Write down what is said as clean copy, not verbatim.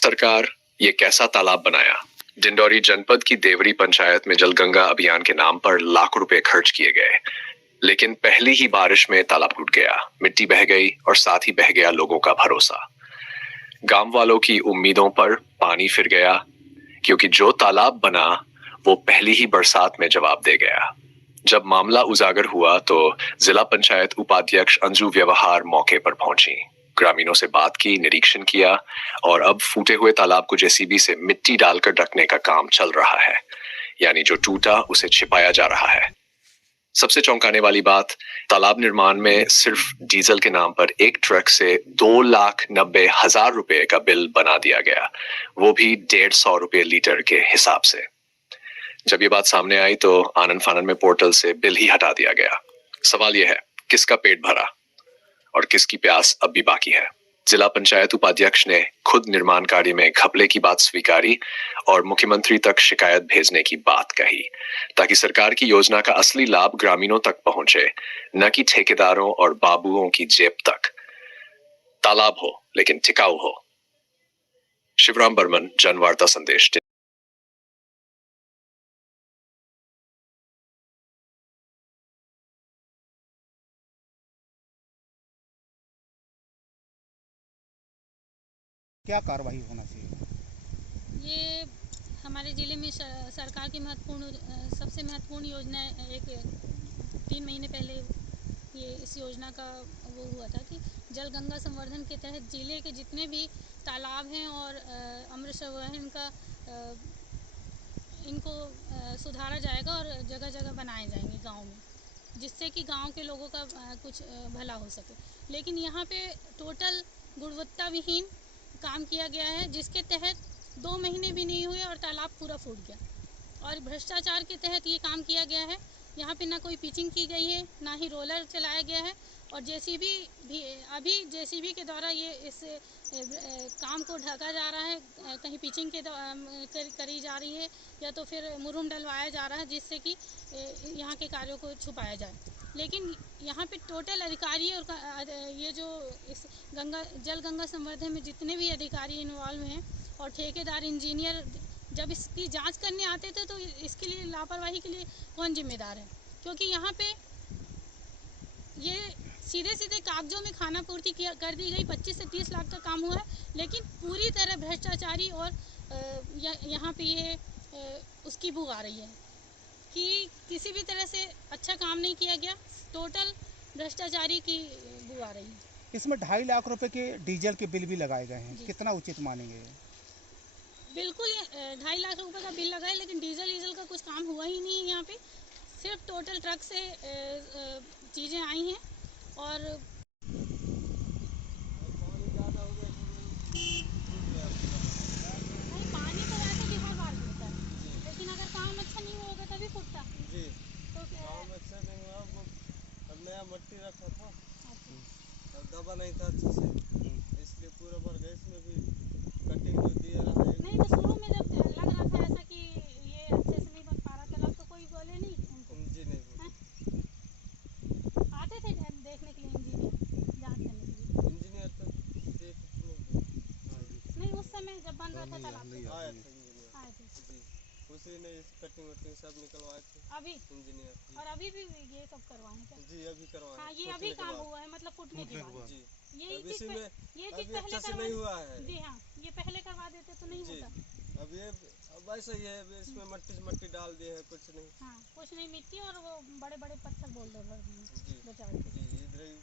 सरकार ये कैसा तालाब बनाया। डिंडौरी जनपद की देवरी पंचायत में जलगंगा अभियान के नाम पर लाखों रुपए खर्च किए गए, लेकिन पहली ही बारिश में तालाब टूट गया, मिट्टी बह गई और साथ ही बह गया लोगों का भरोसा। गांव वालों की उम्मीदों पर पानी फिर गया, क्योंकि जो तालाब बना वो पहली ही बरसात में जवाब दे गया। जब मामला उजागर हुआ तो जिला पंचायत उपाध्यक्ष अंजू व्यवहार मौके पर पहुंची, ग्रामीणों से बात की, निरीक्षण किया और अब फूटे हुए तालाब को जेसीबी से मिट्टी डालकर ढकने का काम चल रहा है, यानी जो टूटा उसे छिपाया जा रहा है। सबसे चौंकाने वाली बात, तालाब निर्माण में सिर्फ डीजल के नाम पर एक ट्रक से 2,90,000 रुपए का बिल बना दिया गया, वो भी 150 रुपए लीटर के हिसाब से। जब ये बात सामने आई तो आनन फानन में पोर्टल से बिल ही हटा दिया गया। सवाल यह है, किसका पेट भरा और किसकी प्यास अब भी बाकी है। जिला पंचायत उपाध्यक्ष ने खुद निर्माण कार्य में घपले की बात स्वीकारी और मुख्यमंत्री तक शिकायत भेजने की बात कही, ताकि सरकार की योजना का असली लाभ ग्रामीणों तक पहुंचे, न कि ठेकेदारों और बाबुओं की जेब तक। तालाब हो लेकिन टिकाऊ हो। शिवराम बर्मन, जनवार्ता संदेश। क्या कार्रवाई होना चाहिए? ये हमारे ज़िले में सरकार की सबसे महत्वपूर्ण योजना एक 3 महीने पहले ये इस योजना का वो हुआ था कि जल गंगा संवर्धन के तहत ज़िले के जितने भी तालाब हैं और अमृत सरोवर का इनको सुधारा जाएगा और जगह जगह बनाए जाएंगे गांव में, जिससे कि गांव के लोगों का कुछ भला हो सके। लेकिन यहाँ पे टोटल गुणवत्ता विहीन काम किया गया है, जिसके तहत 2 महीने भी नहीं हुए और तालाब पूरा फूट गया। और भ्रष्टाचार के तहत ये काम किया गया है। यहाँ पे ना कोई पिचिंग की गई है, ना ही रोलर चलाया गया है, और जेसीबी भी अभी जेसीबी के द्वारा ये इस काम को ढका जा रहा है। कहीं पिचिंग करी जा रही है या तो फिर मुरुम डलवाया जा रहा है, जिससे कि यहाँ के कार्यों को छुपाया जाए। लेकिन यहाँ पे टोटल अधिकारी और ये जो इस जल गंगा संवर्धन में जितने भी अधिकारी इन्वॉल्व हैं और ठेकेदार, इंजीनियर, जब इसकी जांच करने आते थे तो इसके लिए लापरवाही के लिए कौन जिम्मेदार है? क्योंकि यहाँ पे ये सीधे सीधे कागजों में खाना पूर्ति कर दी गई। 25 से 30 लाख का काम हुआ है, लेकिन पूरी तरह भ्रष्टाचारी और यहाँ पे ये उसकी बू आ रही है कि किसी भी तरह से अच्छा काम नहीं किया गया, टोटल भ्रष्टाचारी की बू आ रही है। इसमें 2.5 लाख रुपए के डीजल के बिल भी लगाए गए हैं, कितना उचित मानेंगे? बिल्कुल 2.5 लाख रुपए का बिल लगा है, लेकिन डीजल का कुछ काम हुआ ही नहीं है। यहाँ पे सिर्फ टोटल ट्रक से चीज़ें आई हैं और पानी तो वैसे भी हर बार गिरता है, लेकिन अगर काम अच्छा नहीं होगा तभी फूटता जी। तो काम अच्छा नहीं हुआ, वो नया मट्टी रखा था और दबा नहीं था अच्छे से, इसलिए पूरा भर गया। इसमें भी कटिंग जो दिया रहा है नहीं, तो शुरू में जब लग रहा था ऐसा कि ये अच्छे से नहीं बन पा रहा तालाब, तो कोई बोले नहीं उनको? जी नहीं बोले। आते थे देखने के लिए इंजीनियर, जांच करने के लिए? इंजीनियर तो नहीं, उस समय जब बन रहा था तालाब आया था इंजीनियर, आए थे जी। उसी ने कटिंग वटिंग सब निकलवाए थे अभी इंजीनियर, और अभी भी ये सब करवाए हैं क्या? जी अभी करवाए। हाँ, ये अभी काम हुआ है, मतलब फूटने के बाद जी। ये चीज पहले नहीं हुआ है जी। हाँ, ये पहले करवा देते तो नहीं होता। अब ये वैसे ही है, इसमें मट्टी डाल दिए है, कुछ नहीं। हाँ, कुछ नहीं, मिट्टी और वो बड़े बड़े पत्थर बोल दो जी, इधर ही